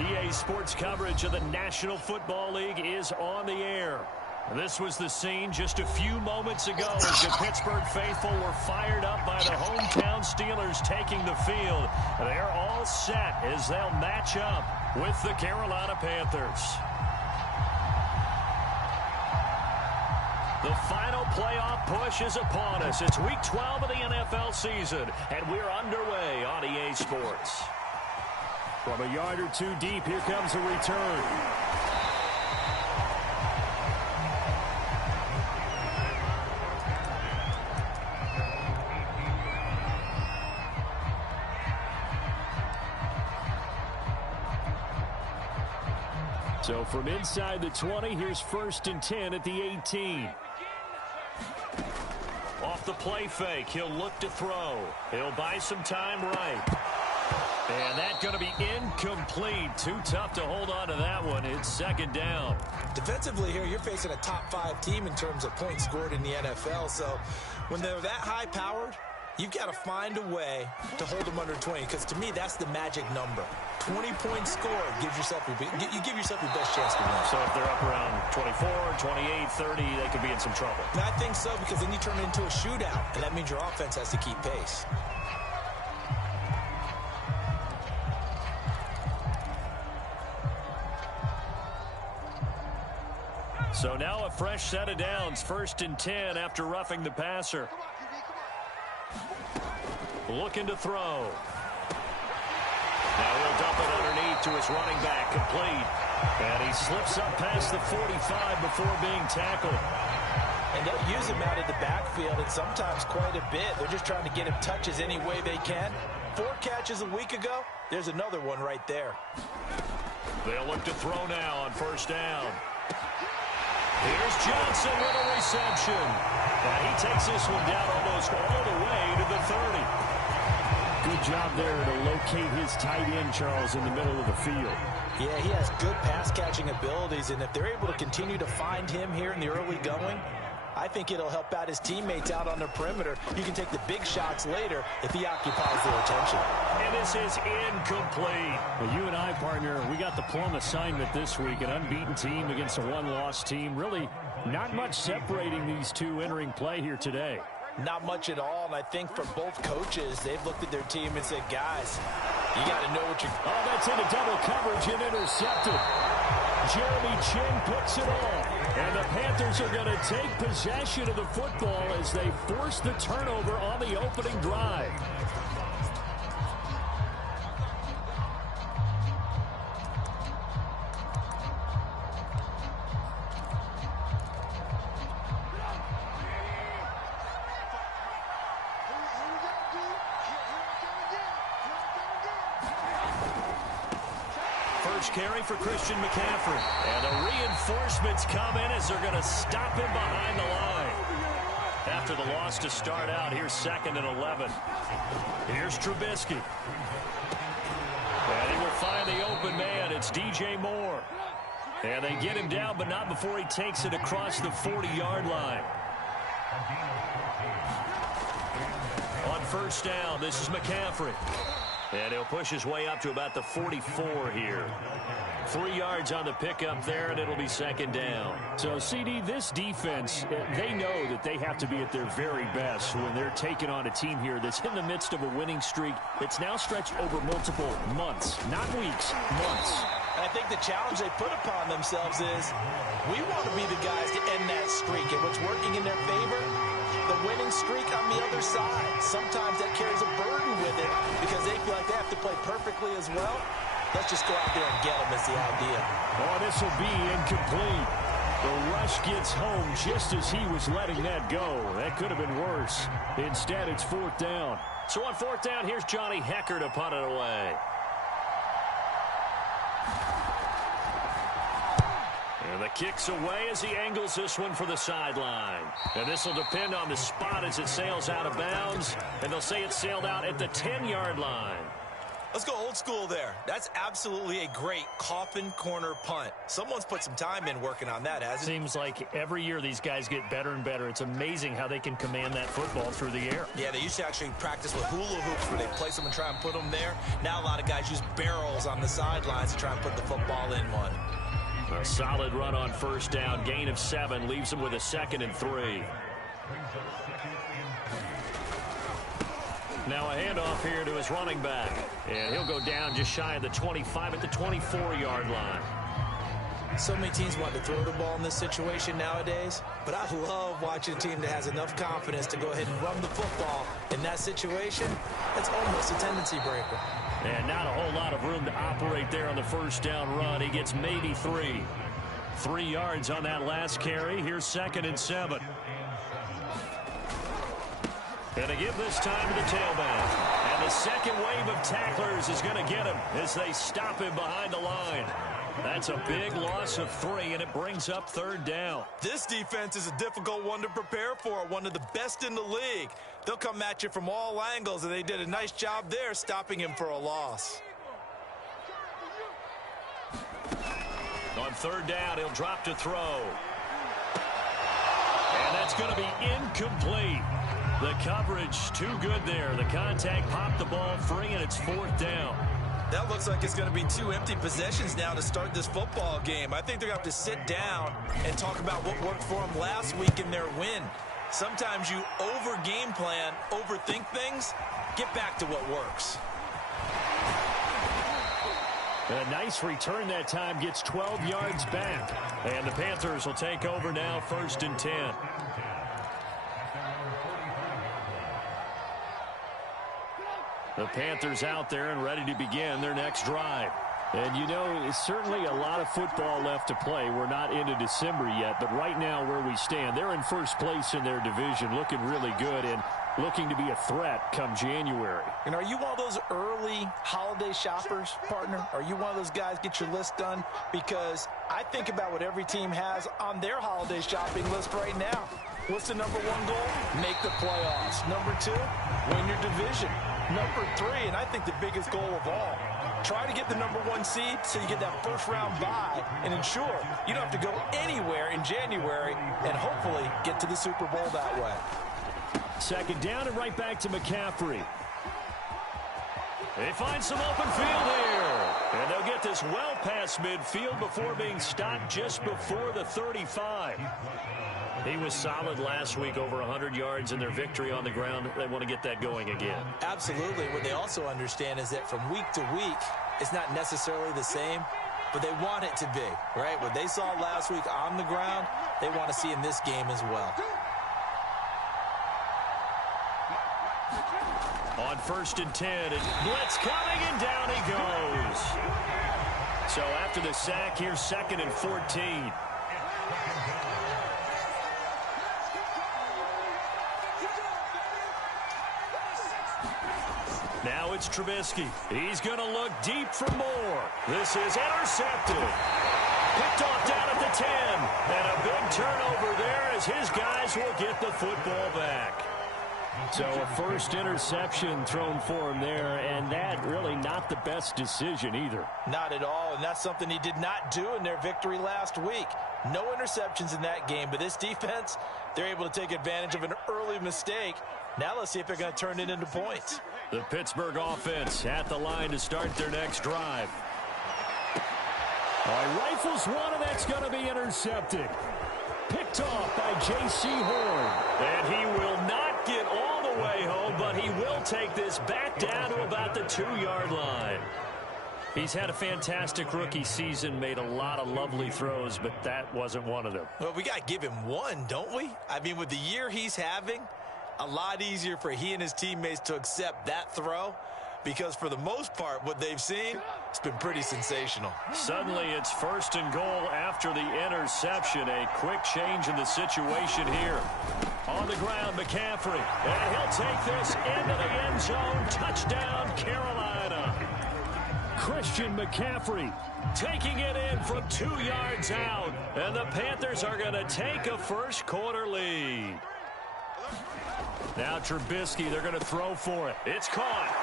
EA Sports coverage of the National Football League is on the air. This was the scene just a few moments ago as the Pittsburgh faithful were fired up by the hometown Steelers taking the field. They're all set as they'll match up with the Carolina Panthers. The final playoff push is upon us. It's Week 12 of the NFL season, and we're underway on EA Sports. From a yard or two deep, here comes a return. So from inside the 20, here's 1st and 10 at the 18. Off the play fake, he'll look to throw. He'll buy some time right. And that's going to be incomplete. Too tough to hold on to that one. It's 2nd down. Defensively here, you're facing a top-5 team in terms of points scored in the NFL. So when they're that high-powered, you've got to find a way to hold them under 20. Because to me, that's the magic number. 20 points scored gives yourself you give yourself your best chance to win. So if they're up around 24, 28, 30, they could be in some trouble. And I think so, because then you turn it into a shootout, and that means your offense has to keep pace. So now a fresh set of downs, 1st and 10 after roughing the passer. Looking to throw. Now he'll dump it underneath to his running back, complete. And he slips up past the 45 before being tackled. And they'll use him out of the backfield, and sometimes quite a bit. They're just trying to get him touches any way they can. 4 catches a week ago. There's another one right there. They'll look to throw now on 1st down. Here's Johnson with a reception. And he takes this one down almost all the way to the 30. Good job there to locate his tight end, Charles, in the middle of the field. Yeah, he has good pass-catching abilities, and if they're able to continue to find him here in the early going, I think it'll help out his teammates out on the perimeter. You can take the big shots later if he occupies their attention. And this is incomplete. Well, you and I, partner, we got the plum assignment this week. An unbeaten team against a one-loss team. Really not much separating these two entering play here today. Not much at all, and I think for both coaches, they've looked at their team and said, guys, you got to know what you're... Oh, that's into double coverage and intercepted. Jeremy Chinn picks it off. And the Panthers are going to take possession of the football as they force the turnover on the opening drive. First carry for Christian McCaffrey. And the reinforcements come in as they're going to stop him behind the line. After the loss to start out, here's 2nd and 11. Here's Trubisky. And he will find the open man. It's DJ Moore. And they get him down, but not before he takes it across the 40-yard line. On 1st down, this is McCaffrey. And he'll push his way up to about the 44 here. 3 yards on the pickup there, and it'll be 2nd down. So, CD, this defense, they know that they have to be at their very best when they're taking on a team here that's in the midst of a winning streak that's now stretched over multiple months, not weeks, months. And I think the challenge they put upon themselves is we want to be the guys to end that streak. And what's working in their favor? The winning streak on the other side. Sometimes that carries a burden with it because they feel like they have to play perfectly as well. Let's just go out there and get them is the idea. Oh, this will be incomplete. The rush gets home just as he was letting that go. That could have been worse. Instead, it's 4th down. So on 4th down, here's Johnny Hecker to punt it away. And the kick's away as he angles this one for the sideline. And this will depend on the spot as it sails out of bounds. And they'll say it sailed out at the 10-yard line. Let's go old school there. That's absolutely a great coffin corner punt. Someone's put some time in working on that, hasn't it? Seems like every year these guys get better and better. It's amazing how they can command that football through the air. Yeah, they used to actually practice with hula hoops where they place them and try and put them there. Now a lot of guys use barrels on the sidelines to try and put the football in one. A solid run on first down. Gain of 7 leaves them with a 2nd and 3. Now a handoff here to his running back. And he'll go down just shy of the 25 at the 24-yard line. So many teams want to throw the ball in this situation nowadays, but I love watching a team that has enough confidence to go ahead and run the football in that situation. That's almost a tendency breaker. And not a whole lot of room to operate there on the first down run. He gets maybe 3. 3 yards on that last carry. Here's 2nd and 7. And to give this time to the tailback. And the second wave of tacklers is going to get him as they stop him behind the line. That's a big loss of 3, and it brings up 3rd down. This defense is a difficult one to prepare for, one of the best in the league. They'll come at you from all angles, and they did a nice job there stopping him for a loss. On 3rd down, he'll drop to throw. And that's going to be incomplete. The coverage too good there. The contact popped the ball free, and it's 4th down. That looks like it's going to be 2 empty possessions now to start this football game. I think they're going to have to sit down and talk about what worked for them last week in their win. Sometimes you over-game plan, overthink things. Get back to what works. A nice return that time, gets 12 yards back. And the Panthers will take over now, 1st and 10. The Panthers out there and ready to begin their next drive. And, you know, certainly a lot of football left to play. We're not into December yet, but right now where we stand, they're in first place in their division, looking really good and looking to be a threat come January. And are you one of those early holiday shoppers, partner? Are you one of those guys get your list done? Because I think about what every team has on their holiday shopping list right now. What's the number 1 goal? Make the playoffs. Number 2, win your division. Number 3, and I think the biggest goal of all, try to get the number 1 seed so you get that first-round bye and ensure you don't have to go anywhere in January and hopefully get to the Super Bowl that way. 2nd down and right back to McCaffrey. They find some open field here. And they'll get this well past midfield before being stopped just before the 35. He was solid last week, over 100 yards in their victory on the ground. They want to get that going again. Absolutely. What they also understand is that from week to week, it's not necessarily the same, but they want it to be, right? What they saw last week on the ground, they want to see in this game as well. On 1st and 10, and blitz coming, and down he goes. So after the sack, here's 2nd and 14. Now it's Trubisky. He's going to look deep for more. This is intercepted. Picked off down at the 10. And a big turnover there as his guys will get the football back. So a first interception thrown for him there, and that really not the best decision either. Not at all, and that's something he did not do in their victory last week. No interceptions in that game, but this defense, they're able to take advantage of an early mistake. Now let's see if they're going to turn it into points. The Pittsburgh offense at the line to start their next drive. Rifles one, and that's going to be intercepted. Picked off by J.C. Horn. And he will not get all the way home, but he will take this back down to about the 2-yard line. He's had a fantastic rookie season, made a lot of lovely throws, but that wasn't one of them. Well, we got to give him one, don't we? I mean, with the year he's having, a lot easier for he and his teammates to accept that throw, because for the most part, what they've seen, it's been pretty sensational. Suddenly, it's 1st and goal after the interception. A quick change in the situation here. On the ground, McCaffrey. And he'll take this into the end zone. Touchdown, Carolina. Christian McCaffrey taking it in from 2 yards out. And the Panthers are going to take a first quarter lead. Now Trubisky, they're going to throw for it. It's caught.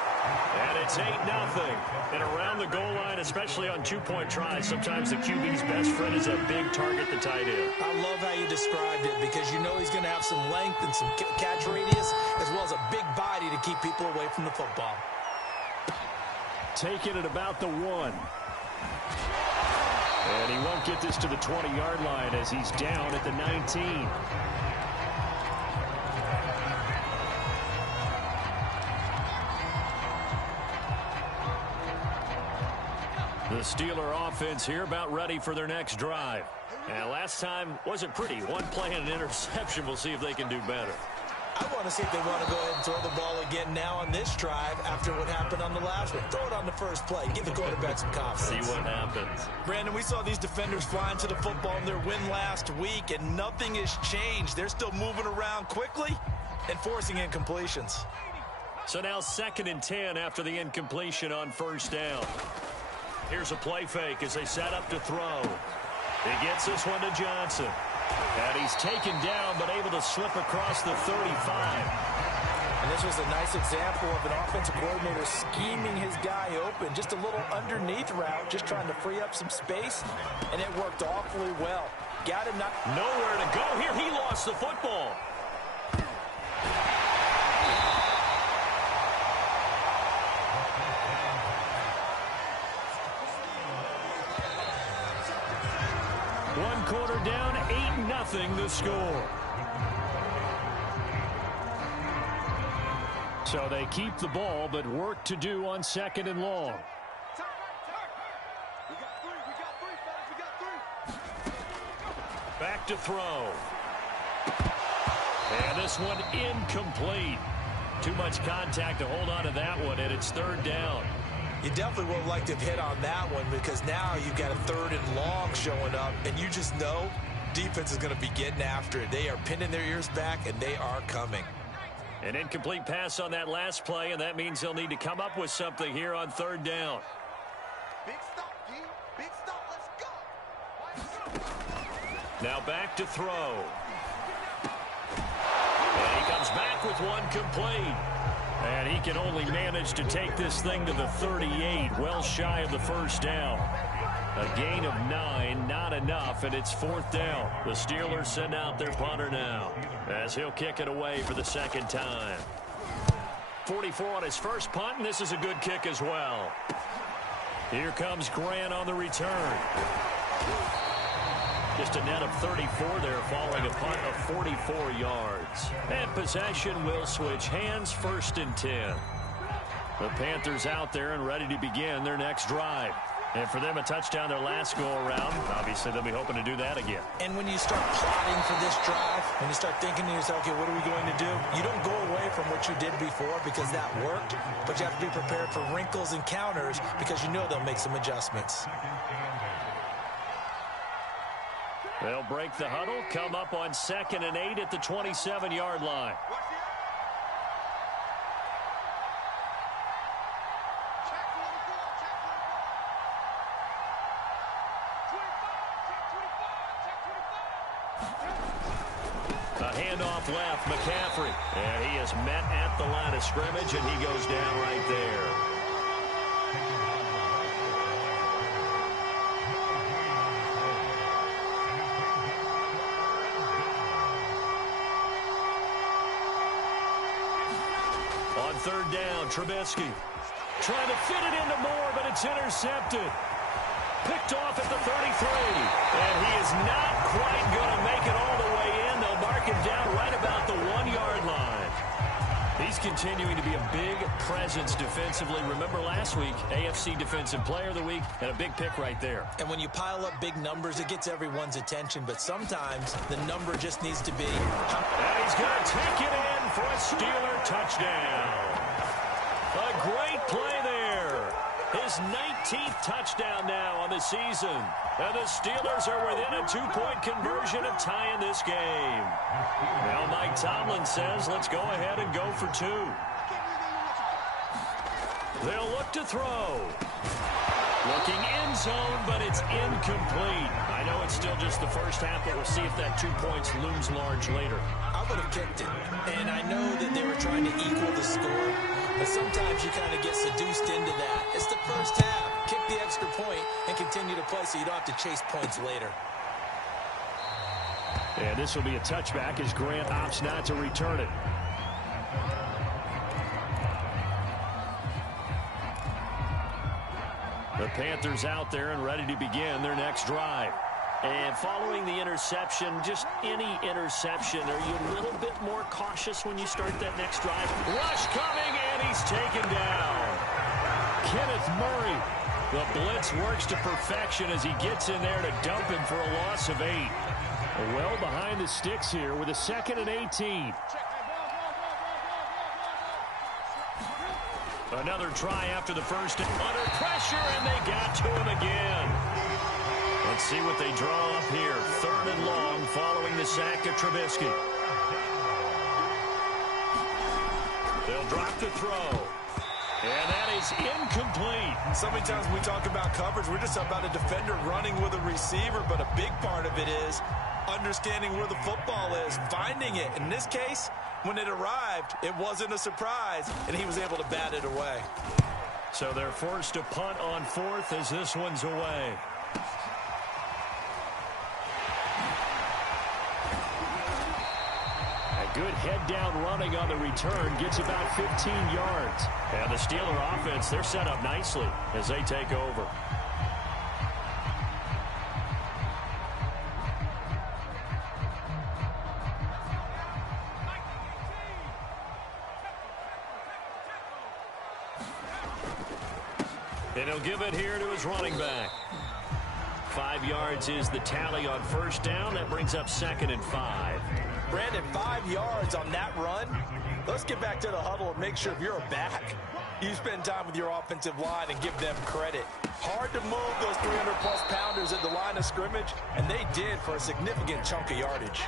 And it's 8-0. And around the goal line, especially on two-point tries, sometimes the QB's best friend is a big target, the tight end. I love how you described it because you know he's going to have some length and some catch radius as well as a big body to keep people away from the football. Take it at about the 1. And he won't get this to the 20-yard line as he's down at the 19. The Steeler offense here about ready for their next drive. And last time wasn't pretty. One play and an interception. We'll see if they can do better. I want to see if they want to go ahead and throw the ball again now on this drive after what happened on the last one. Throw it on the first play. Give the quarterback some confidence. See what happens. Brandon, we saw these defenders flying to the football in their win last week, and nothing has changed. They're still moving around quickly and forcing incompletions. So now 2nd and 10 after the incompletion on first down. Here's a play fake as they set up to throw. He gets this one to Johnson. And he's taken down but able to slip across the 35. And this was a nice example of an offensive coordinator scheming his guy open. Just a little underneath route, just trying to free up some space. And it worked awfully well. Got him. Nowhere to go here. He lost the football. One quarter down, 8-0 the score. So they keep the ball, but work to do on 2nd and long. Back to throw. And this one incomplete. Too much contact to hold on to that one, and it's 3rd down. You definitely would have liked to have hit on that one because now you've got a 3rd and long showing up, and you just know defense is going to be getting after it. They are pinning their ears back, and they are coming. An incomplete pass on that last play, and that means they'll need to come up with something here on 3rd down. Big stop, D. Big stop. Let's go. Now back to throw. And he comes back with one complete. And he can only manage to take this thing to the 38, well shy of the first down. A gain of 9, not enough, and it's 4th down. The Steelers send out their punter now as he'll kick it away for the 2nd time. 44 on his first punt, and this is a good kick as well. Here comes Grant on the return. Just a net of 34 there, following a punt of 44 yards. And possession will switch hands, 1st and 10. The Panthers out there and ready to begin their next drive. And for them, a touchdown their last go-around. Obviously, they'll be hoping to do that again. And when you start plotting for this drive, when you start thinking to yourself, okay, what are we going to do? You don't go away from what you did before because that worked, but you have to be prepared for wrinkles and counters because you know they'll make some adjustments. They'll break the huddle, come up on 2nd and 8 at the 27-yard line. A handoff left, McCaffrey. And he is met at the line of scrimmage, and he goes down right there. On 3rd down, Trubisky trying to fit it into Moore, but it's intercepted. Picked off at the 33. And he is not quite going to make it all the way in. They'll mark him down right about the 1-yard line. He's continuing to be a big presence defensively. Remember last week, AFC Defensive Player of the Week, and a big pick right there. And when you pile up big numbers, it gets everyone's attention. But sometimes the number just needs to be. And he's going to take it in for a Steeler touchdown. A great play there. His 19th touchdown now on the season. And the Steelers are within a 2-point conversion of tying this game. Now Mike Tomlin says, let's go ahead and go for 2. They'll look to throw. Looking end zone, but it's incomplete. I know it's still just the first half, but we'll see if that 2 points looms large later. I would have kicked it, and I know that they were trying to equal the score, but sometimes you kind of get seduced into that. It's the first half. Kick the extra point and continue to play so you don't have to chase points later. And this will be a touchback as Grant opts not to return it. The Panthers out there and ready to begin their next drive. And following the interception, just any interception, are you a little bit more cautious when you start that next drive? Rush coming, and he's taken down. Kenneth Murray. The blitz works to perfection as he gets in there to dump him for a loss of 8. Well behind the sticks here with a 2nd and 18. Another try after the first. Under pressure, and they got to him again. Let's see what they draw up here. 3rd and long following the sack of Trubisky. They'll drop the throw. And that is incomplete. So many times when we talk about coverage, we're just talking about a defender running with a receiver, but a big part of it is understanding where the football is, finding it. In this case, when it arrived, it wasn't a surprise, and he was able to bat it away. So they're forced to punt on 4th as this one's away. A good head-down running on the return gets about 15 yards. And the Steeler offense, they're set up nicely as they take over. And he'll give it here to his running back. 5 yards is the tally on 1st down. That brings up 2nd and 5. Brandon, 5 yards on that run. Let's get back to the huddle and make sure if you're a back, you spend time with your offensive line and give them credit. Hard to move those 300-plus pounders at the line of scrimmage, and they did for a significant chunk of yardage.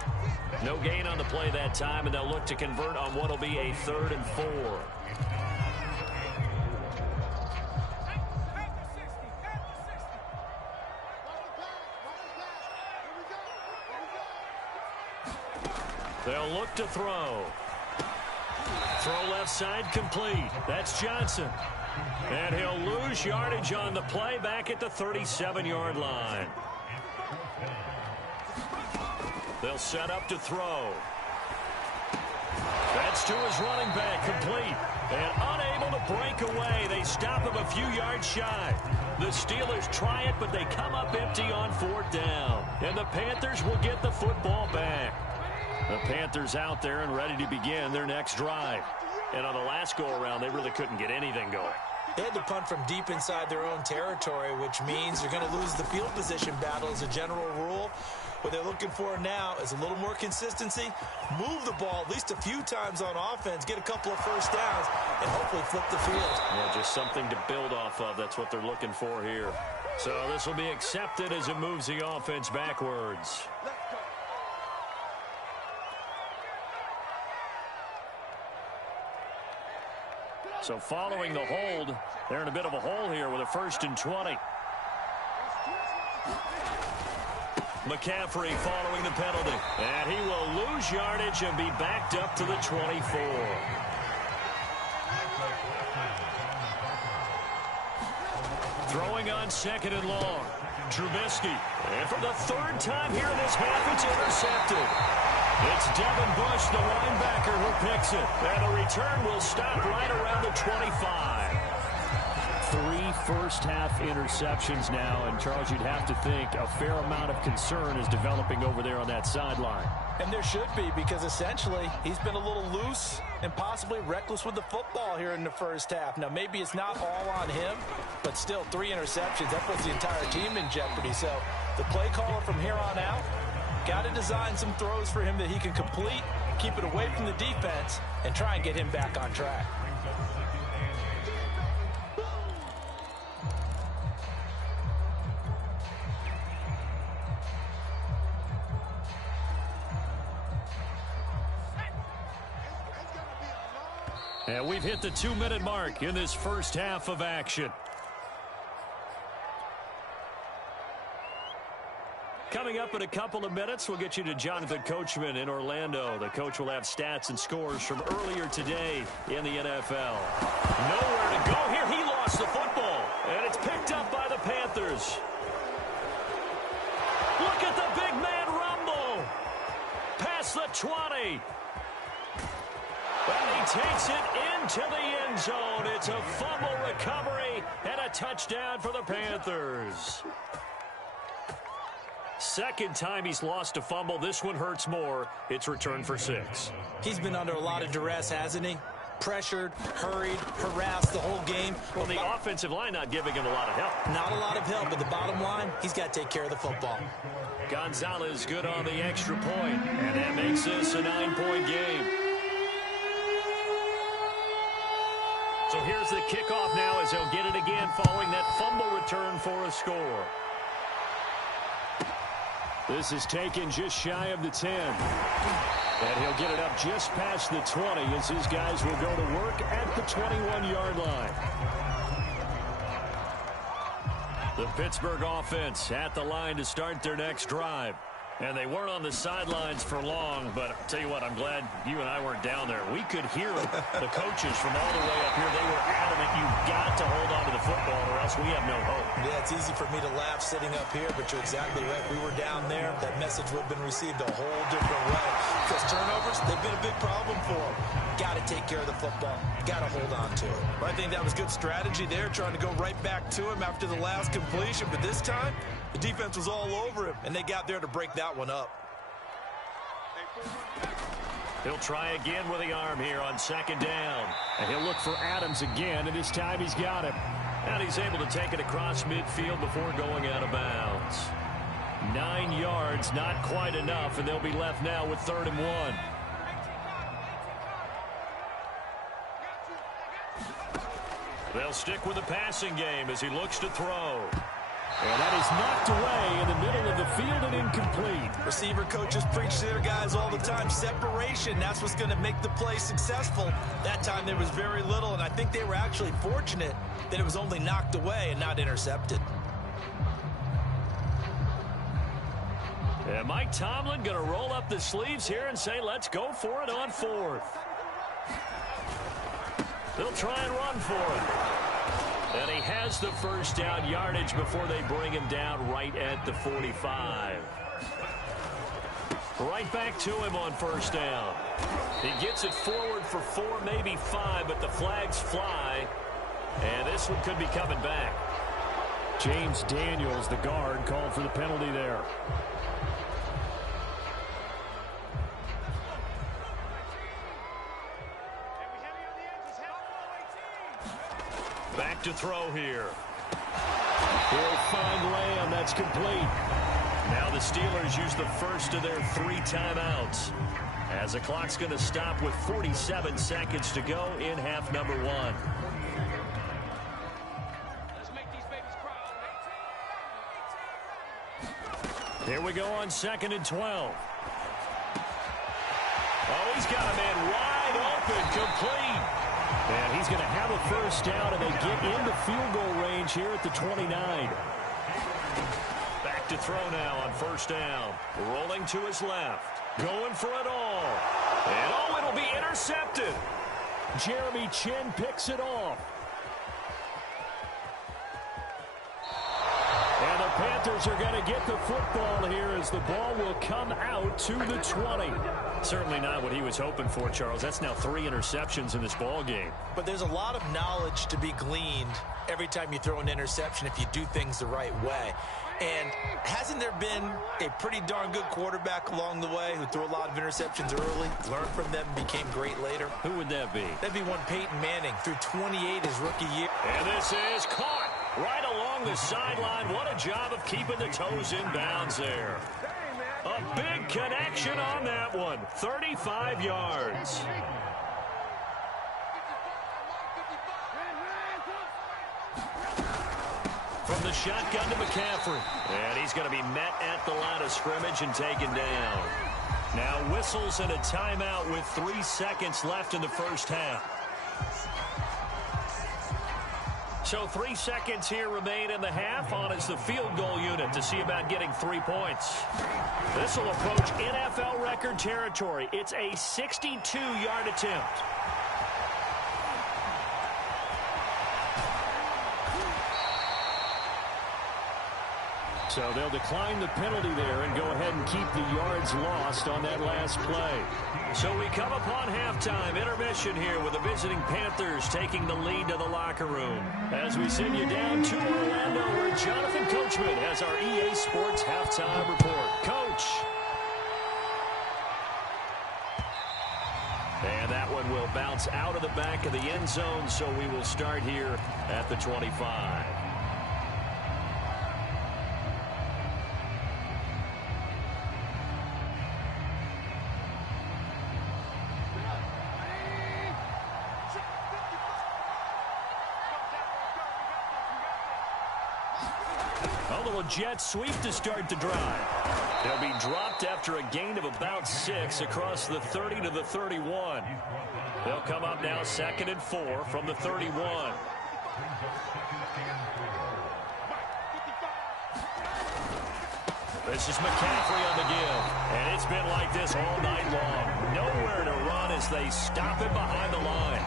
No gain on the play that time, and they'll look to convert on what will be a 3rd and 4. They'll look to throw. Throw left side complete. That's Johnson. And he'll lose yardage on the play back at the 37-yard line. They'll set up to throw. That's to his running back, complete. And unable to break away. They stop him a few yards shy. The Steelers try it, but they come up empty on 4th down. And the Panthers will get the football back. The Panthers out there and ready to begin their next drive. And on the last go-around, they really couldn't get anything going. They had to punt from deep inside their own territory, which means they're going to lose the field position battle as a general rule. What they're looking for now is a little more consistency, move the ball at least a few times on offense, get a couple of first downs, and hopefully flip the field. Yeah, just something to build off of. That's what they're looking for here. So this will be accepted as it moves the offense backwards. So following the hold, they're in a bit of a hole here with a 1st and 20. McCaffrey following the penalty. And he will lose yardage and be backed up to the 24. Throwing on 2nd and long. Trubisky. And for the 3rd time here in this half, it's intercepted. It's Devin Bush, the linebacker, who picks it. And the return will stop right around the 25. 3 first-half interceptions now. And, Charles, you'd have to think a fair amount of concern is developing over there on that sideline. And there should be, because essentially he's been a little loose and possibly reckless with the football here in the first half. Now, maybe it's not all on him, but still 3 interceptions. That puts the entire team in jeopardy. So the play caller from here on out, got to design some throws for him that he can complete, keep it away from the defense, and try and get him back on track. And we've hit the 2-minute mark in this first half of action. Coming up in a couple of minutes, we'll get you to Jonathan Coachman in Orlando. The coach will have stats and scores from earlier today in the NFL. Nowhere to go here. He lost the football, and it's picked up by the Panthers. Look at the big man rumble. Past the 20. And he takes it into the end zone. It's a fumble recovery and a touchdown for the Panthers. Second time he's lost a fumble. This one hurts more. It's returned for 6. He's been under a lot of duress, hasn't he? Pressured, hurried, harassed the whole game. Well, the offensive line not giving him a lot of help. Not a lot of help, but the bottom line, he's got to take care of the football. Gonzalez good on the extra point, and that makes this a 9-point game. So here's the kickoff now as he'll get it again following that fumble return for a score. This is taken just shy of the 10. And he'll get it up just past the 20 as his guys will go to work at the 21-yard line. The Pittsburgh offense at the line to start their next drive. And they weren't on the sidelines for long, but I'll tell you what, I'm glad you and I weren't down there. We could hear the coaches from all the way up here. They were adamant, you've got to hold on to the football or else we have no hope. Yeah, it's easy for me to laugh sitting up here, but you're exactly right. We were down there. That message would have been received a whole different way. Because turnovers, they've been a big problem for them. Got to take care of the football. Got to hold on to it. I think that was good strategy there, trying to go right back to him after the last completion. But this time, the defense was all over him, and they got there to break that one up. He'll try again with the arm here on second down. And he'll look for Adams again, and this time he's got him. And he's able to take it across midfield before going out of bounds. 9 yards, not quite enough, and they'll be left now with 3rd and 1. They'll stick with the passing game as he looks to throw. And that is knocked away in the middle of the field and incomplete. Receiver coaches preach to their guys all the time. Separation, that's what's going to make the play successful. That time there was very little, and I think they were actually fortunate that it was only knocked away and not intercepted. And Mike Tomlin going to roll up the sleeves here and say, let's go for it on 4th. They'll try and run for it. And he has the first down yardage before they bring him down right at the 45. Right back to him on first down. He gets it forward for 4, maybe 5, but the flags fly. And this one could be coming back. James Daniels, the guard, called for the penalty there. Back to throw here. He'll find Lamb. That's complete. Now the Steelers use the first of their 3 timeouts as the clock's going to stop with 47 seconds to go in half number 1. Let's make these babies cry. Here we go on 2nd and 12. Oh, he's got a man wide open, complete. And he's going to have a first down, and they get into field goal range here at the 29. Back to throw now on first down. Rolling to his left. Going for it all. And oh, it'll be intercepted. Jeremy Chin picks it off. And the Panthers are going to get the football here as the ball will come out to the 20. Certainly not what he was hoping for, Charles. That's now 3 interceptions in this ball game. But there's a lot of knowledge to be gleaned every time you throw an interception if you do things the right way. And hasn't there been a pretty darn good quarterback along the way who threw a lot of interceptions early, learned from them, and became great later? Who would that be? That'd be one Peyton Manning, threw 28 his rookie year. And this is caught right along the sideline. What a job of keeping the toes in bounds there. A big connection on that one. 35 yards. From the shotgun to McCaffrey. And he's going to be met at the line of scrimmage and taken down. Now whistles and a timeout with 3 seconds left in the first half. So 3 seconds here remain in the half. On is the field goal unit to see about getting 3 points. This will approach NFL record territory. It's a 62-yard attempt. So they'll decline the penalty there and go ahead and keep the yards lost on that last play. So we come upon halftime intermission here with the visiting Panthers taking the lead to the locker room. As we send you down to Orlando where Jonathan Coachman has our EA Sports halftime report. Coach. And that one will bounce out of the back of the end zone, so we will start here at the 25. Jet sweep to start the drive. They'll be dropped after a gain of about 6 across the 30 to the 31. They'll come up now 2nd and 4 from the 31. This is McCaffrey on the give. And it's been like this all night long. Nowhere to run as they stop him behind the line.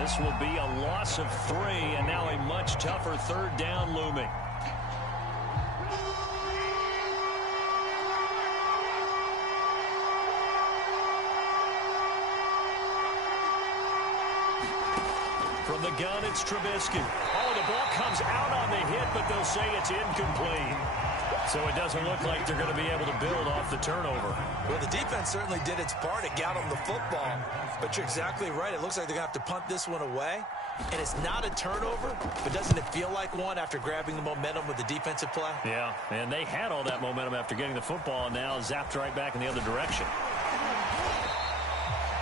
This will be a loss of 3 and now a much tougher 3rd down looming. From the gun, it's Trubisky. Oh, the ball comes out on the hit, but they'll say it's incomplete. So it doesn't look like they're going to be able to build off the turnover. Well, the defense certainly did its part. It got them the football. But you're exactly right. It looks like they're going to have to punt this one away. And it's not a turnover, but doesn't it feel like one after grabbing the momentum with the defensive play? Yeah, and they had all that momentum after getting the football, and now zapped right back in the other direction.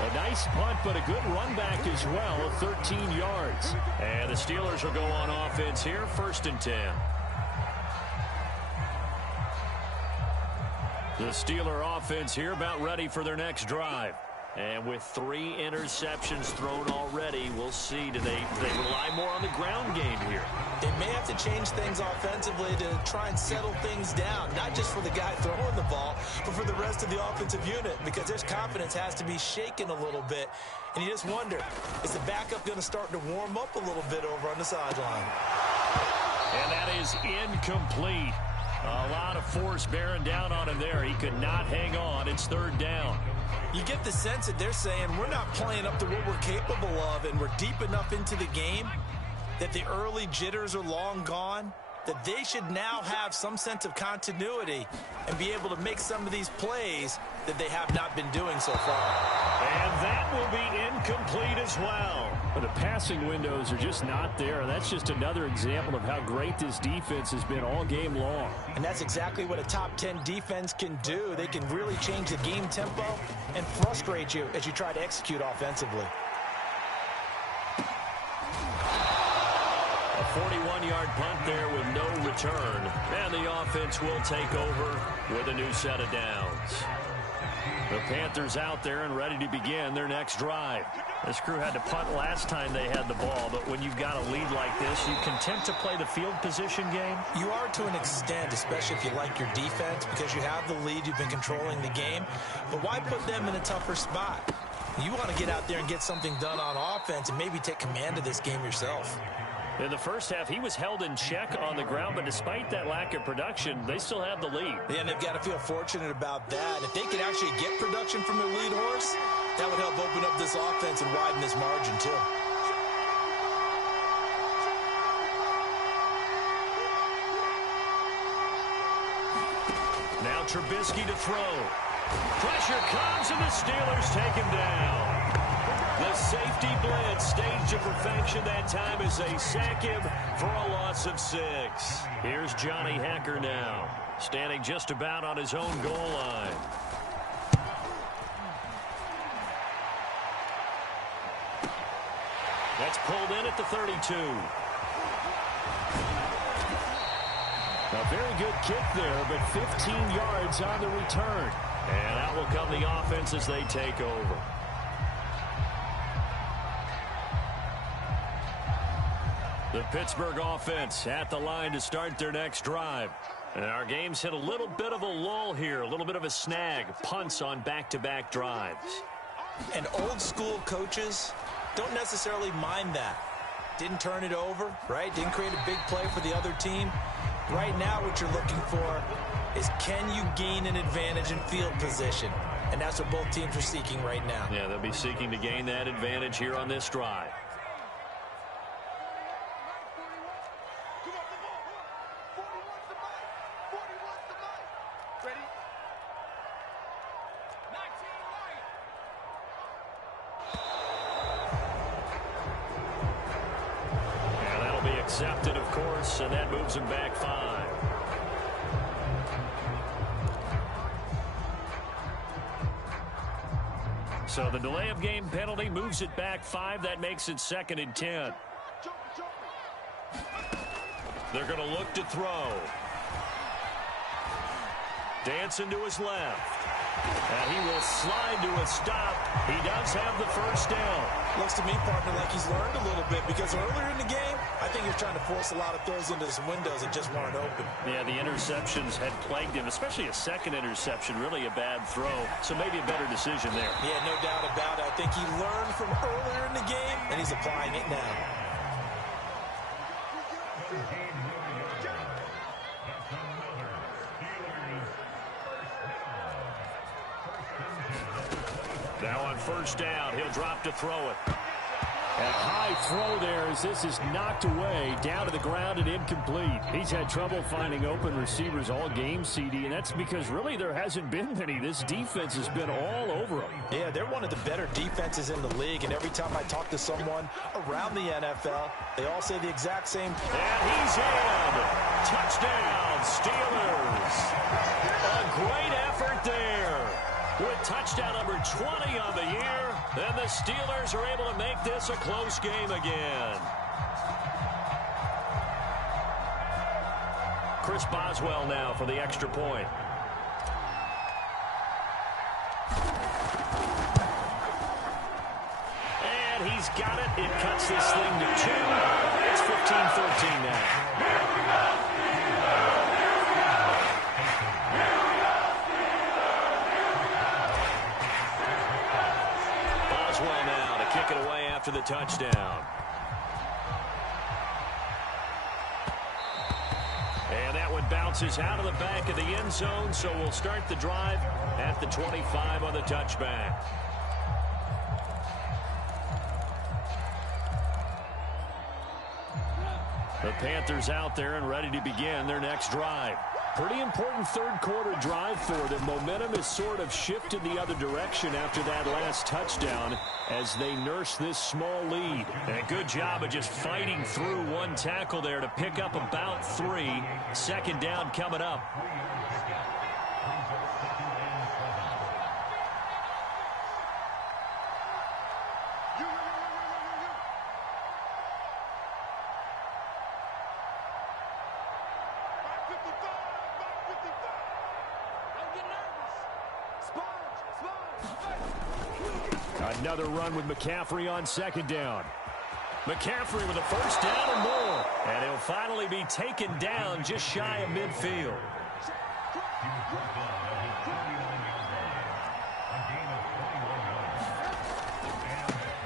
A nice punt, but a good run back as well, 13 yards. And the Steelers will go on offense here, 1st and 10. The Steeler offense here about ready for their next drive. And with 3 interceptions thrown already, we'll see. Do they rely more on the ground game here? They may have to change things offensively to try and settle things down, not just for the guy throwing the ball, but for the rest of the offensive unit, because their confidence has to be shaken a little bit. And you just wonder, is the backup going to start to warm up a little bit over on the sideline? And that is incomplete. A lot of force bearing down on him there. He could not hang on. It's 3rd down. You get the sense that they're saying we're not playing up to what we're capable of, and we're deep enough into the game that the early jitters are long gone, that they should now have some sense of continuity and be able to make some of these plays that they have not been doing so far. And that will be incomplete as well. But the passing windows are just not there. That's just another example of how great this defense has been all game long. And that's exactly what a top 10 defense can do. They can really change the game tempo and frustrate you as you try to execute offensively. A 41-yard punt there with no return. And the offense will take over with a new set of downs. The Panthers out there and ready to begin their next drive. This crew had to punt last time they had the ball, but when you've got a lead like this, you content to play the field position game? You are to an extent, especially if you like your defense, because you have the lead, you've been controlling the game. But why put them in a tougher spot? You want to get out there and get something done on offense and maybe take command of this game yourself. In the first half, he was held in check on the ground, but despite that lack of production, they still have the lead. Yeah, and they've got to feel fortunate about that. If they could actually get production from their lead horse, that would help open up this offense and widen this margin, too. Now Trubisky to throw. Pressure comes, and the Steelers take him down. The safety blitz staged to perfection that time as they sack him for a loss of 6. Here's Johnny Hecker now, standing just about on his own goal line. That's pulled in at the 32. A very good kick there, but 15 yards on the return. And out will come the offense as they take over. The Pittsburgh offense at the line to start their next drive. And our game's hit a little bit of a lull here, a little bit of a snag. Punts on back-to-back drives. And old-school coaches don't necessarily mind that. Didn't turn it over, right? Didn't create a big play for the other team. Right now what you're looking for is, can you gain an advantage in field position? And that's what both teams are seeking right now. Yeah, they'll be seeking to gain that advantage here on this drive. Accepted, of course, and that moves him back 5. So the delay of game penalty moves it back 5. That makes it 2nd and 10. They're going to look to throw. Dancing to his left. And he will slide to a stop. He does have the first down. Looks to me, partner, like he's learned a little bit, because earlier in the game, I think he was trying to force a lot of throws into some windows that just weren't open. Yeah, the interceptions had plagued him, especially a second interception, really a bad throw. So maybe a better decision there. Yeah, no doubt about it. I think he learned from earlier in the game, and he's applying it now. Now on first down, he'll drop to throw it. A high throw there as this is knocked away, down to the ground and incomplete. He's had trouble finding open receivers all game, CD, and that's because really there hasn't been many. This defense has been all over them. Yeah, they're one of the better defenses in the league, and every time I talk to someone around the NFL, they all say the exact same. And he's in. Touchdown, Steelers. A great effort there. With touchdown number 20 on the year, and the Steelers are able to make this a close game again. Chris Boswell now for the extra point. And he's got it. It cuts this thing to 2. It's 15-13 now. Now to kick it away after the touchdown. And that one bounces out of the back of the end zone, so we'll start the drive at the 25 on the touchback. The Panthers out there and ready to begin their next drive. Pretty important third quarter drive for them. Momentum has sort of shifted the other direction after that last touchdown as they nurse this small lead. And a good job of just fighting through one tackle there to pick up about 3. Second down coming up. Another run with McCaffrey on second down. McCaffrey with a first down and more. And he'll finally be taken down just shy of midfield.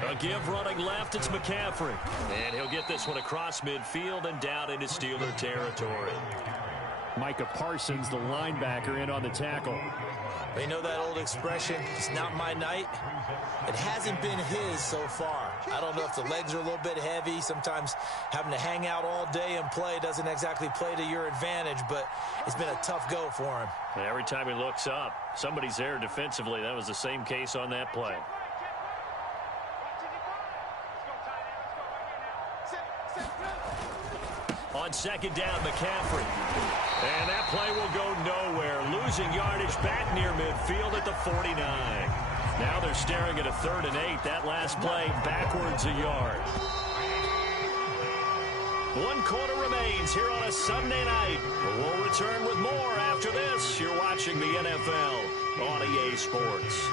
A give running left, it's McCaffrey. And he'll get this one across midfield and down into Steeler territory. Micah Parsons, the linebacker, in on the tackle. You know that old expression, it's not my night? It hasn't been his so far. I don't know if the legs are a little bit heavy. Sometimes having to hang out all day and play doesn't exactly play to your advantage, but it's been a tough go for him. And every time he looks up, somebody's there defensively. That was the same case on that play. On second down, McCaffrey. And that play will go nowhere. Losing yardage back near midfield at the 49. Now they're staring at a 3rd and 8. That last play backwards a yard. 1 quarter remains here on a Sunday night. We'll return with more after this. You're watching the NFL on EA Sports.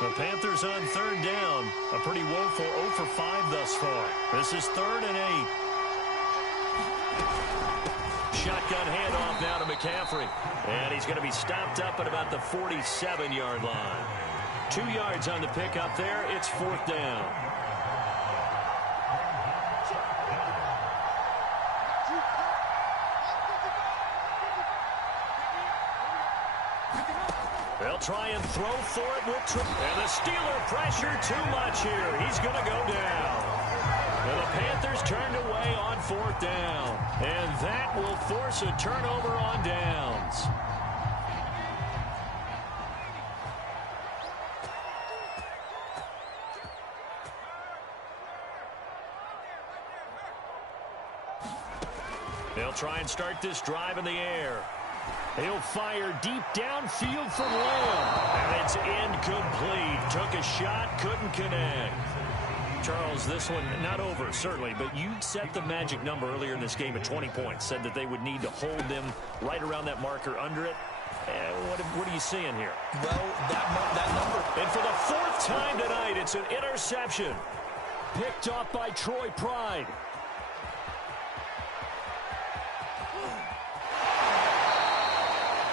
The Panthers on third down. A pretty woeful 0 for 5 thus far. This is 3rd and 8. Shotgun handoff now to McCaffrey. And he's going to be stopped up at about the 47-yard line. 2 yards on the pickup there. It's 4th down. They'll try and throw for it with and the Steeler pressure too much here. He's going to go down. And the Panthers turned away on 4th down. And that will force a turnover on downs. They'll try and start this drive in the air. He'll fire deep downfield for Lamb. And it's incomplete. Took a shot, couldn't connect. Charles, this one not over, certainly, but you set the magic number earlier in this game at 20 points. Said that they would need to hold them right around that marker under it. What are you seeing here? Well, that number. And for the 4th time tonight, it's an interception. Picked off by Troy Pride.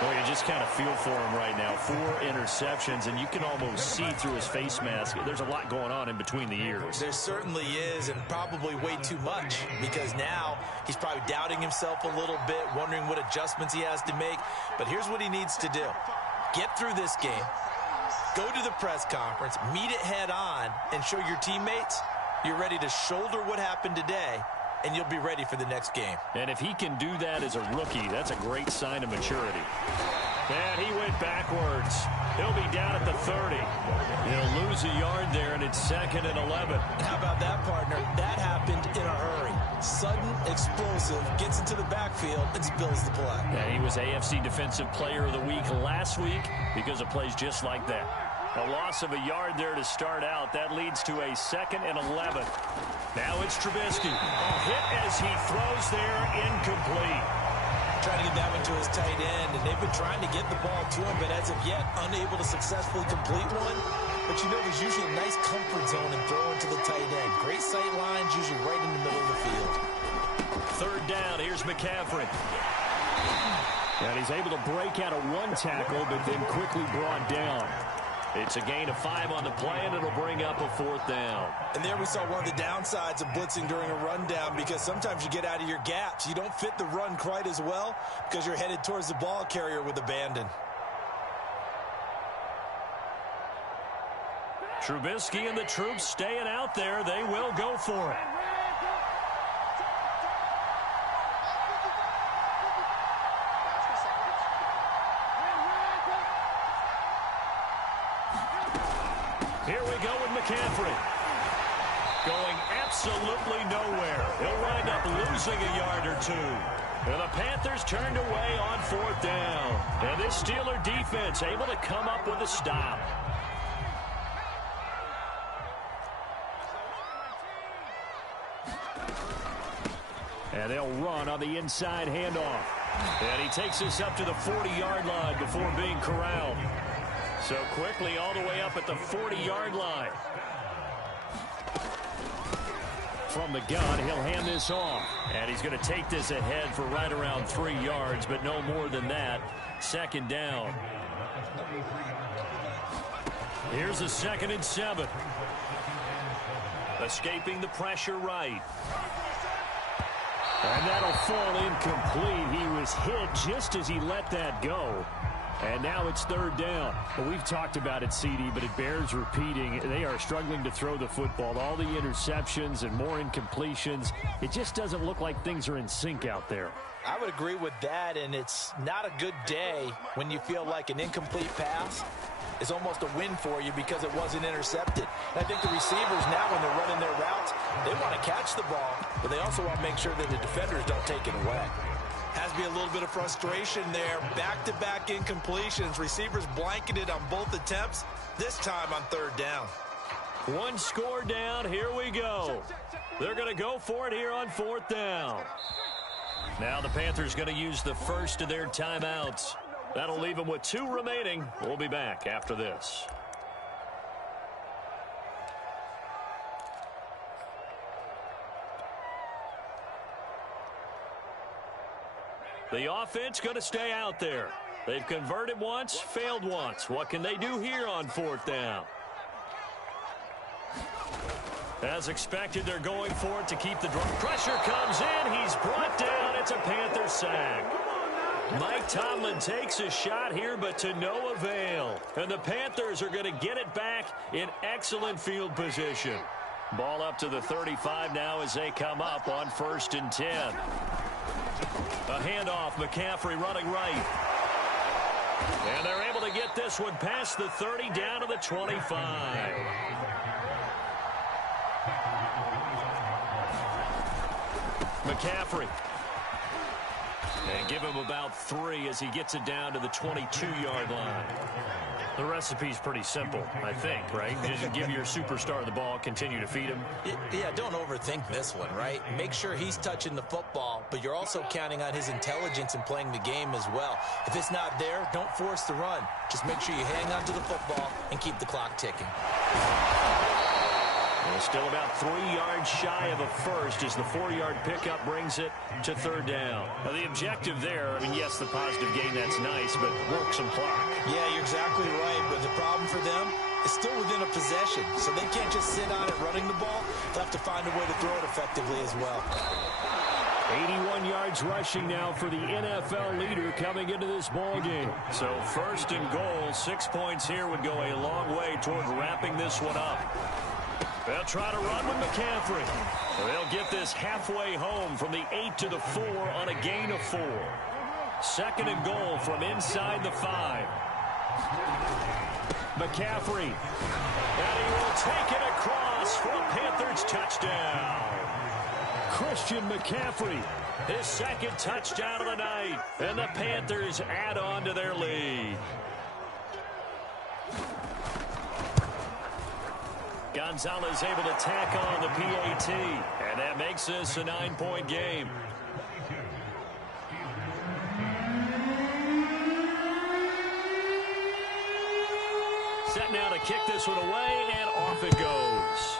Boy, you just kind of feel for him right now. 4 interceptions, and you can almost see through his face mask. There's a lot going on in between the ears. There certainly is, and probably way too much, because now he's probably doubting himself a little bit, wondering what adjustments he has to make. But here's what he needs to do. Get through this game, go to the press conference, meet it head on, and show your teammates you're ready to shoulder what happened today, and you'll be ready for the next game. And if he can do that as a rookie, that's a great sign of maturity. And he went backwards. He'll be down at the 30. He'll lose a yard there, and it's 2nd and 11. How about that, partner? That happened in a hurry. Sudden, explosive, gets into the backfield, and spills the play. Yeah, he was AFC Defensive Player of the Week last week because of plays just like that. A loss of a yard there to start out. That leads to a 2nd and 11. Now it's Trubisky. A hit as he throws there, incomplete. Trying to get that one to his tight end, and they've been trying to get the ball to him, but as of yet, unable to successfully complete one. But you know, there's usually a nice comfort zone in throwing to the tight end. Great sight lines, usually right in the middle of the field. 3rd down, here's McCaffrey. And he's able to break out of 1 tackle, but then quickly brought down. It's a gain of 5 on the play, and it'll bring up a 4th down. And there we saw one of the downsides of blitzing during a rundown, because sometimes you get out of your gaps. You don't fit the run quite as well because you're headed towards the ball carrier with abandon. Trubisky and the troops staying out there. They will go for it. Here we go with McCaffrey. Going absolutely nowhere. He'll wind up losing a yard or 2. And the Panthers turned away on 4th down. And this Steeler defense able to come up with a stop. And they'll run on the inside handoff. And he takes us up to the 40-yard line before being corralled. So quickly all the way up at the 40-yard line. From the gun, he'll hand this off. And he's going to take this ahead for right around 3 yards, but no more than that. 2nd down. Here's a 2nd and 7. Escaping the pressure right. And that'll fall incomplete. He was hit just as he let that go. And now it's 3rd down. Well, we've talked about it, CD, but it bears repeating. They are struggling to throw the football. All the interceptions and more incompletions. It just doesn't look like things are in sync out there. I would agree with that, and it's not a good day when you feel like an incomplete pass is almost a win for you because it wasn't intercepted. And I think the receivers now, when they're running their routes, they want to catch the ball, but they also want to make sure that the defenders don't take it away. Has to be a little bit of frustration there. Back-to-back incompletions. Receivers blanketed on both attempts, this time on 3rd down. 1 score down. Here we go. They're going to go for it here on 4th down. Now the Panthers going to use the first of their timeouts. That'll leave them with 2 remaining. We'll be back after this. The offense going to stay out there. They've converted once, failed once. What can they do here on 4th down? As expected, they're going for it to keep the draw. Pressure comes in. He's brought down. It's a Panther sack. Mike Tomlin takes a shot here, but to no avail. And the Panthers are going to get it back in excellent field position. Ball up to the 35 now as they come up on 1st and 10. A handoff, McCaffrey running right. And they're able to get this one past the 30 down to the 25. McCaffrey. And give him about 3 as he gets it down to the 22-yard line. The recipe's pretty simple, I think, right? Just give your superstar the ball, continue to feed him. Yeah, don't overthink this one, right? Make sure he's touching the football, but you're also counting on his intelligence in playing the game as well. If it's not there, don't force the run. Just make sure you hang on to the football and keep the clock ticking. We're still about 3 yards shy of a first as the 4-yard pickup brings it to 3rd down. Now, the objective there, I mean, yes, the positive gain, that's nice, but work some clock. Yeah, you're exactly right, but the problem for them is still within a possession, so they can't just sit on it running the ball. They'll have to find a way to throw it effectively as well. 81 yards rushing now for the NFL leader coming into this ball game. So 1st and goal, 6 points here would go a long way toward wrapping this one up. They'll try to run with McCaffrey. They'll get this halfway home from the 8 to the 4 on a gain of 4. 2nd and goal from inside the 5. McCaffrey. And he will take it across for a Panthers touchdown. Christian McCaffrey. His 2nd touchdown of the night. And the Panthers add on to their lead. Gonzalez able to tack on the PAT, and that makes this a 9-point game. Set now to kick this one away, and off it goes.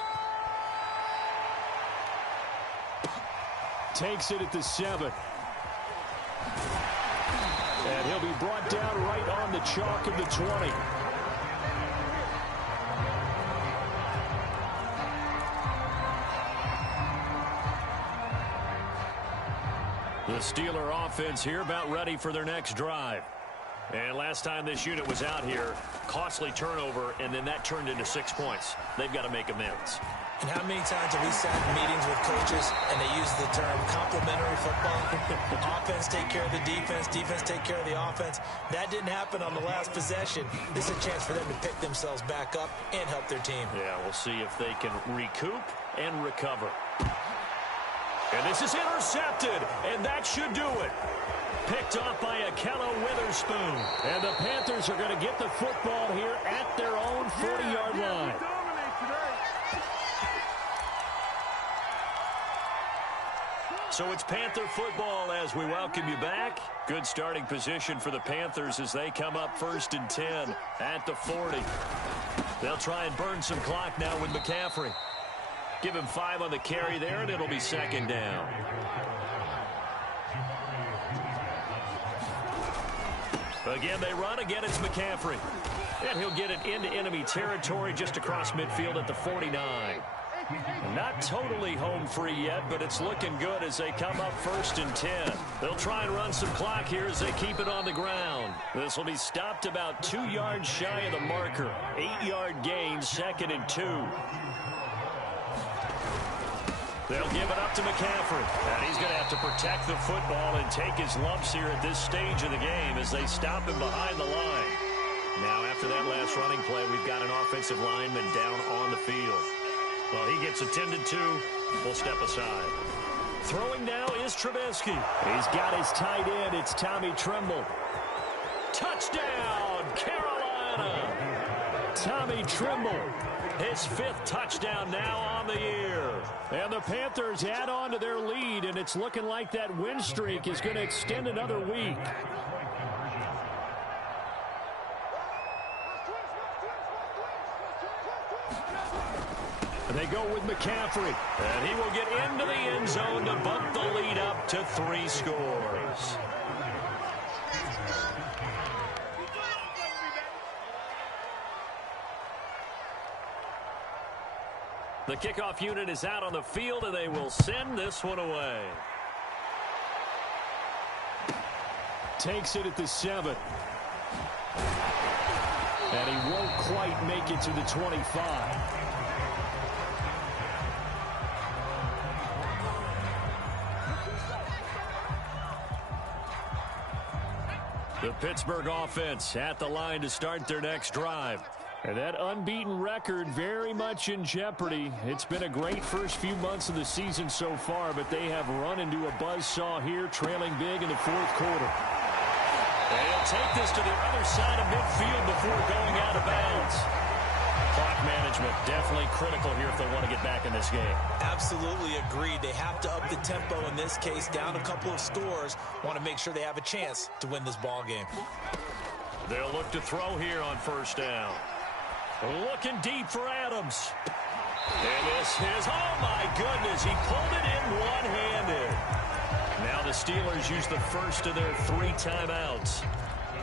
Takes it at the 7. And he'll be brought down right on the chalk of the 20. The Steeler offense here about ready for their next drive. And last time this unit was out here, costly turnover, and then that turned into 6 points. They've got to make amends. And how many times have we sat in meetings with coaches and they use the term complementary football? Offense take care of the defense, defense take care of the offense. That didn't happen on the last possession. This is a chance for them to pick themselves back up and help their team. Yeah, we'll see if they can recoup and recover. And this is intercepted, and that should do it. Picked off by Akello Witherspoon. And the Panthers are going to get the football here at their own 40-yard line. So it's Panther football as we welcome you back. Good starting position for the Panthers as they come up 1st and 10 at the 40. They'll try and burn some clock now with McCaffrey. Give him 5 on the carry there, and it'll be 2nd down. Again, they run. Again, it's McCaffrey. And he'll get it into enemy territory just across midfield at the 49. Not totally home free yet, but it's looking good as they come up 1st and 10. They'll try and run some clock here as they keep it on the ground. This will be stopped about 2 yards shy of the marker. 8-yard gain, 2nd and 2. They'll give it up to McCaffrey. And he's going to have to protect the football and take his lumps here at this stage of the game as they stop him behind the line. Now, after that last running play, we've got an offensive lineman down on the field. Well, he gets attended to. We'll step aside. Throwing now is Trubisky. He's got his tight end. It's Tommy Tremble. Touchdown, Carolina. Tommy Tremble. His 5th touchdown now on the year. And the Panthers add on to their lead, and it's looking like that win streak is going to extend another week. And they go with McCaffrey. And he will get into the end zone to bump the lead up to 3 scores. The kickoff unit is out on the field, and they will send this one away. Takes it at the 7. And he won't quite make it to the 25. The Pittsburgh offense at the line to start their next drive. And that unbeaten record very much in jeopardy. It's been a great first few months of the season so far, but they have run into a buzzsaw here, trailing big in the fourth quarter. And he'll take this to the other side of midfield before going out of bounds. Clock management definitely critical here if they want to get back in this game. Absolutely agreed. They have to up the tempo in this case, down a couple of scores. Want to make sure they have a chance to win this ball game. They'll look to throw here on first down. Looking deep for Adams. And this is, oh my goodness, he pulled it in one-handed. Now the Steelers use the first of their 3 timeouts,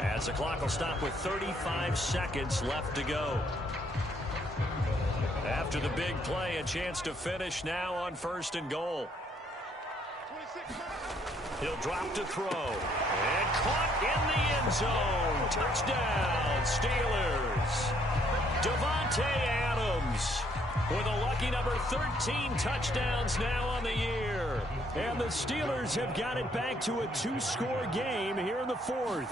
as the clock will stop with 35 seconds left to go. After the big play, a chance to finish now on first and goal. He'll drop to throw. And caught in the end zone. Touchdown, Steelers. Davante Adams with a lucky number 13 touchdowns now on the year. And the Steelers have got it back to a 2-score game here in the fourth.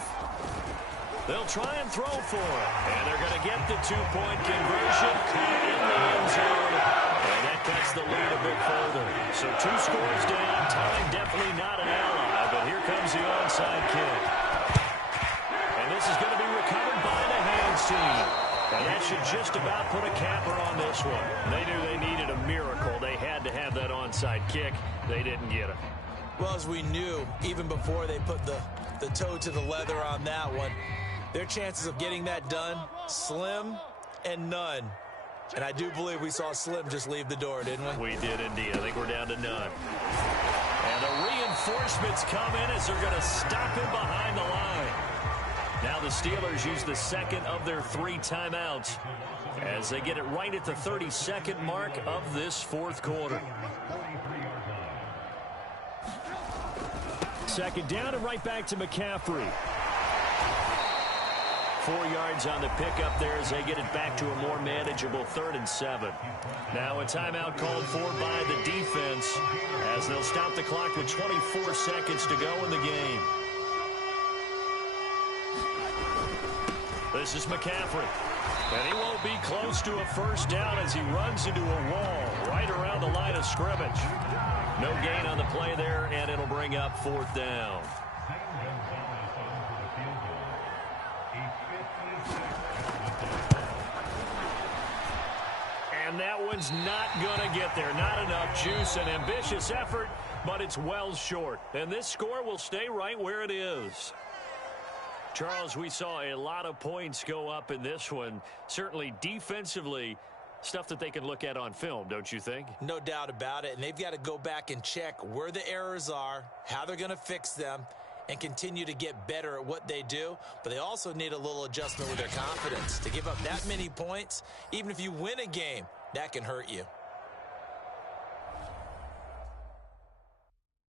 They'll try and throw for it. And they're going to get the 2-point conversion. Caught in the end zone. And that cuts the lead a bit further. So 2 scores down. Time definitely not an ally. But here comes the onside kick. And this is going to be recovered by the hands team. And that should just about put a capper on this one. They knew they needed a miracle. They had to have that onside kick. They didn't get it. Well, as we knew, even before they put the toe to the leather on that one, their chances of getting that done, slim and none. And I do believe we saw Slim just leave the door, didn't we? We did indeed. I think we're down to none. And the reinforcements come in as they're going to stop him behind the line. Now the Steelers use the second of their 3 timeouts as they get it right at the 32nd mark of this fourth quarter. Second down and right back to McCaffrey. 4 yards on the pickup there as they get it back to a more manageable 3rd and 7. Now a timeout called for by the defense as they'll stop the clock with 24 seconds to go in the game. This is McCaffrey. And he won't be close to a first down as he runs into a wall right around the line of scrimmage. No gain on the play there, and it'll bring up 4th down. And that one's not going to get there. Not enough juice. An ambitious effort, but it's well short. And this score will stay right where it is. Charles, we saw a lot of points go up in this one. Certainly defensively, stuff that they can look at on film, don't you think? No doubt about it. And they've got to go back and check where the errors are, how they're going to fix them, and continue to get better at what they do. But they also need a little adjustment with their confidence. To give up that many points, even if you win a game, that can hurt you.